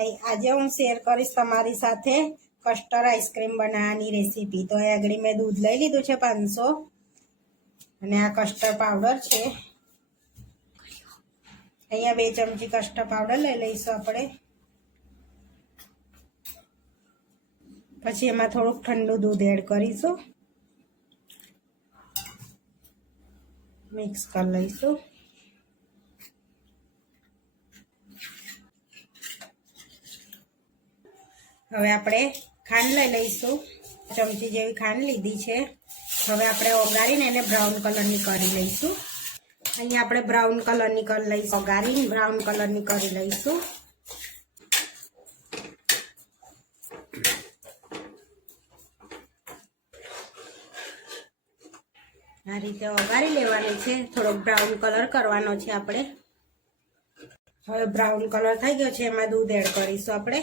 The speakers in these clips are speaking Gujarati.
હાય આજે હું શેર કરીશ તમારી સાથે કસ્ટર આઈસ્ક્રીમ બનાવવાની રેસીપી તો અહીં આગળ મેં દૂધ લઈ લીધું છે પાંચસો. અને આ કસ્ટર પાવડર છે. અહીંયા બે ચમચી કસ્ટર પાવડર લઈ લઈશું આપણે. પછી એમાં થોડુંક ઠંડુ દૂધ એડ કરીશું. મિક્સ કરી લઈશું. હવે આપણે ખાંડ લઈ લઈશું. ચમચી જેવી ખાંડ લીધી છે. હવે આપણે ઓગાળીને એને બ્રાઉન કલરની કરી લઈશું. અહીંયા આપણે બ્રાઉન કલરની કરી લઈશું. ઓગાળીને બ્રાઉન કલરની કરી લઈશું. આ રીતે ઓગાળી લેવાની છે. થોડોક બ્રાઉન કલર કરવાનો છે આપણે. હવે બ્રાઉન કલર થઈ ગયો છે. એમાં દૂધ એડ કરીશું આપણે.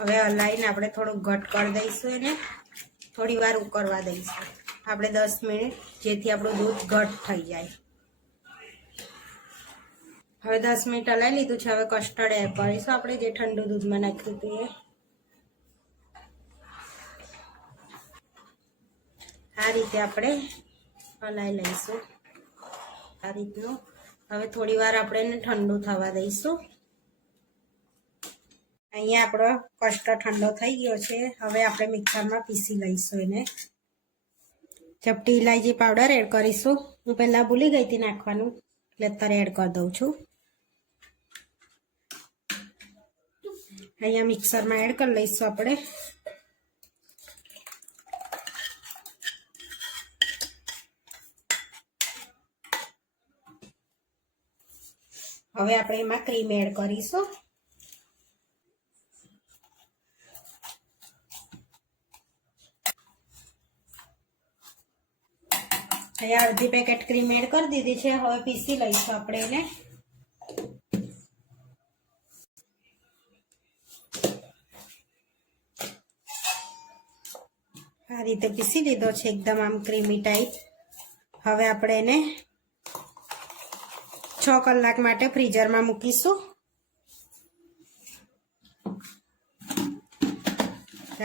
હવે હલાવીને આપણે થોડુંક ઘટ કરી દઈશું એને. થોડી વાર ઉકળવા દઈશું. આપણે દસ મિનિટ, જેથી આપણું દૂધ ઘટ થઈ જાય. હવે દસ મિનિટ હલાવી લીધું છે. હવે કસ્ટર્ડ એડ કરીશું આપણે, જે ઠંડુ દૂધમાં નાખ્યું હતું એ. આ રીતે આપણે હલાવી લઈશું. આ રીતનું. હવે થોડી વાર આપણે એને ઠંડુ થવા દઈશું. અહીંયા આપણો કસ્ટર્ડ ઠંડો થઈ ગયો છે. હવે આપણે મિક્સરમાં પીસી લઈશું એને. ચપટી ઇલાયચી પાવડર એડ કરીશું. હું પહેલાં ભૂલી ગઈ હતી નાખવાનું, એટલે અત્યારે એડ કરી દઉં છું. અહીંયા મિક્સરમાં એડ કરી લઈશું આપણે. હવે આપણે એમાં ક્રીમ એડ કરીશું. અહીંયા અડધી પેકેટ ક્રીમ એડ કરી દીધી છે. હવે પીસી લઈશું આપણે એને. આ રીતે પીસી લીધો છે એકદમ આમ ક્રીમી ટાઈપ હવે આપણે એને છ કલાક માટે ફ્રીઝરમાં મૂકીશું.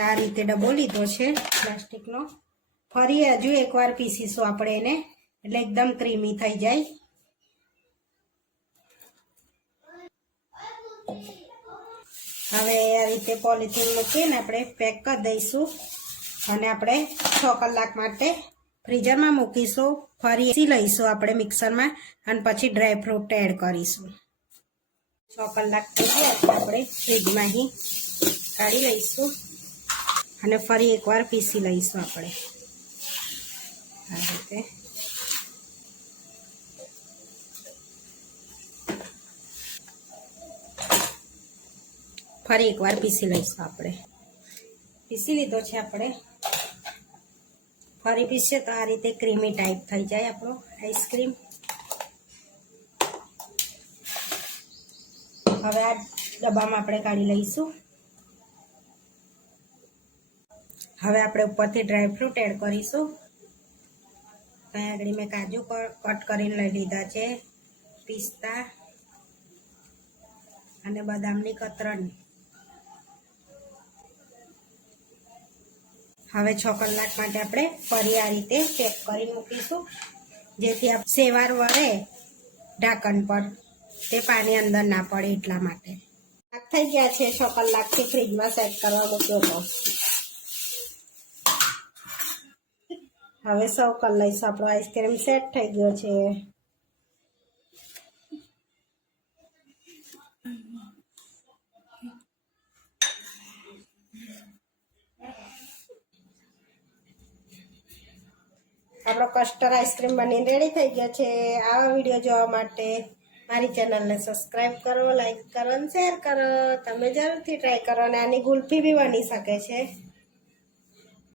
આ રીતે ડબ્બો લીધો છે પ્લાસ્ટિકનો ફરી હજુ એકવાર પીસીશું આપણે એને. એટલે એકદમ ક્રીમી થઈ જાય. હવે આ રીતે પોલિથીન મૂકીને આપણે પેક કરી દઈશું. અને આપણે છ કલાક માટે ફ્રીઝરમાં મૂકીશું. ફરી લઈશું આપણે મિક્સરમાં. અને પછી ડ્રાય ફ્રૂટ એડ કરીશું. છ કલાક આપણે ફ્રીજમાં કાઢી લઈશું. અને ફરી એકવાર પીસી લઈશું આપણે. આ ફરી એકવાર પીસી લઈશું આપણે. પીસી લીધો છે આપણે. ફરી પીસીએ તો આ રીતે ક્રીમી ટાઈપ થઈ જાય આપણો આઈસ્ક્રીમ. હવે આ ડબ્બામાં આપણે કાઢી લઈશું. હવે આપણે ઉપરથી ડ્રાય ફ્રૂટ એડ કરીશું. ત્યાં આગળ મેં કાજુ કટ કરીને લઈ લીધા છે, પિસ્તા અને બદામની કતરણ. હવે છ કલાક માટે આપણે ફરી આ રીતે ચેક કરી મૂકીશું, જેથી સેવાર વળે ઢાંકણ પર, તે પાણી અંદર ના પડે એટલા માટે. થઈ ગયા છે, છ કલાકથી ફ્રીજમાં સેટ કરવા મૂક્યો તો હવે સૌ કરી લઈશું આપણો આઈસ્ક્રીમ સેટ થઈ ગયો છે. આપણો કસ્ટર્ડ આઈસ્ક્રીમ બની રેડી થઈ ગયો છે. આવા વીડિયો જોવા માટે મારી ચેનલને સબસ્ક્રાઈબ કરો લાઈક કરો અને શેર કરો. તમે જરૂરથી ટ્રાય કરો અને આની ગુલ્ફી બી બની શકે છે.